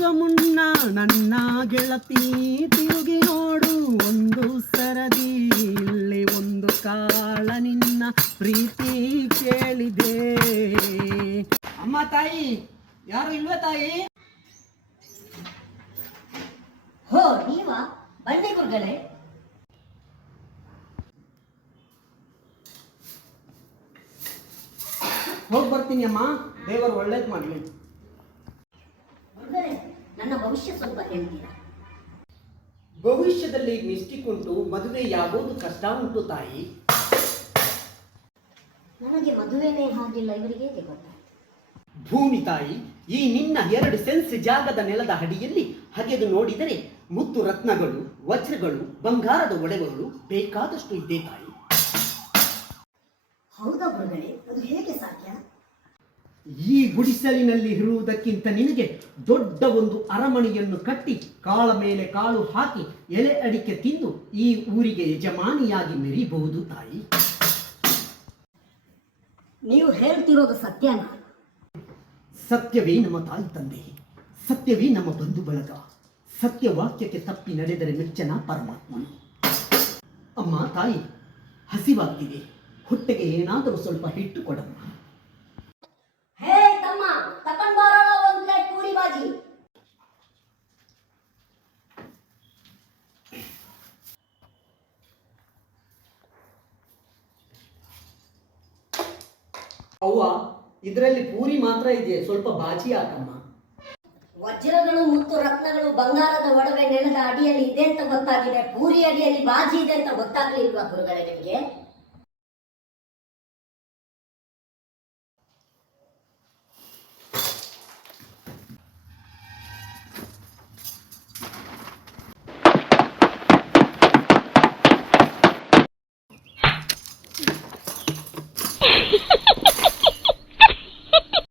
ತಿರುಗ ಮುನ್ನ ನನ್ನ ಗೆಳತಿ ತಿರುಗಿ ನೋಡು ಒಂದು ಸರದಿ ಇಲ್ಲಿ ಒಂದು ಕಾಳ ನಿನ್ನ ಪ್ರೀತಿ ಕೇಳಿದೆ. ಅಮ್ಮ ತಾಯಿ ಯಾರು ಇಲ್ವ ತಾಯಿ? ಹೋ ನೀವಾ? ಬನ್ನಿ ಗುರುಗಳೇ. ಹೋಗಿ ಬರ್ತೀನಿ ಅಮ್ಮ, ದೇವರು ಒಳ್ಳೇದು ಮಾಡಲಿ. ಗುರುಗಳೇ, ನನ್ನ ಭವಿಷ್ಯ ಸ್ವಲ್ಪ ಹೇಳ್ತೀರಾ? ಭವಿಷ್ಯದಲ್ಲಿ ಮಿಸ್ಟೇಕ್ ಉಂಟು, ಮದುವೆ ಯಾವುದು ಕಷ್ಟ ಉಂಟು ತಾಯಿ. ನನಗೆ ಮದುವೆನೇ ಆಗಿಲ್ಲ, ಇವರಿಗೆ ಹೇಗೆ ಗೊತ್ತಾ? ಭೂಮಿ ತಾಯಿ, ಈ ನಿನ್ನ 2 ಸೆನ್ಸ್ ಜಾಗದ ನೆಲದ ಅಡಿಯಲ್ಲಿ ಹಗೆದು ನೋಡಿದರೆ ಮುತ್ತು ರತ್ನಗಳು, ವಜ್ರಗಳು, ಬಂಗಾರದ ಒಡವೆಗಳು ಬೇಕಾದಷ್ಟು ಇದೆ ತಾಯಿ. ಹೌದಾ ಗುರುಗಳೇ? ಅದು ಹೇಗೆ ಸಾಧ್ಯ? ಈ ಗುಡಿಸಲಿನಲ್ಲಿ ಇರುವುದಕ್ಕಿಂತ ನಿನಗೆ ದೊಡ್ಡ ಒಂದು ಅರಮನೆಯನ್ನು ಕಟ್ಟಿ ಕಾಳ ಮೇಲೆ ಕಾಳು ಹಾಕಿ ಎಲೆ ಅಡಿಕೆ ತಿಂದು ಈ ಊರಿಗೆ ಯಜಮಾನಿಯಾಗಿ ಮೆರಿಬಹುದು ತಾಯಿ. ನೀವು ಹೇಳ್ತಿರೋದು ಸತ್ಯನಾ? ಸತ್ಯವೇ ನಮ್ಮ ತಾಯಿ ತಂದೆ, ಸತ್ಯವೇ ನಮ್ಮ ಬಂಧು ಬಳಗ. ಸತ್ಯವಾಕ್ಯಕ್ಕೆ ತಪ್ಪಿ ನಡೆದರೆ ಮೆಚ್ಚನ ಪರಮಾತ್ಮನು. ಅಮ್ಮ ತಾಯಿ, ಹಸಿವಾಗ್ತಿದೆ, ಹೊಟ್ಟೆಗೆ ಏನಾದರೂ ಸ್ವಲ್ಪ ಹಿಟ್ಟು ಕೊಡಮ್ಮ. ಹೇ ತಮ್ಮ, ತಕೊಂಡ್ ಬರೋಣ ಒಂದು ಪ್ಲೇಟ್ ಪೂರಿ ಬಾಜಿ. ಅವ್ವ, ಇದರಲ್ಲಿ ಪೂರಿ ಮಾತ್ರ ಇದೆ, ಸ್ವಲ್ಪ ಬಾಜಿ ಹಾಕಮ್ಮ. ವಜ್ರಗಳು, ಮುತ್ತು ರತ್ನಗಳು, ಬಂಗಾರದ ಒಡವೆ ನೆಲದ ಅಡಿಯಲ್ಲಿ ಇದೆ ಅಂತ ಗೊತ್ತಾಗಿದೆ, ಪೂರಿ ಅಡಿಯಲ್ಲಿ ಬಾಜಿ ಇದೆ ಅಂತ ಗೊತ್ತಾಗ್ಲಿಲ್ವಾ ಗುರುಗಳೇ ನಿಮಗೆ?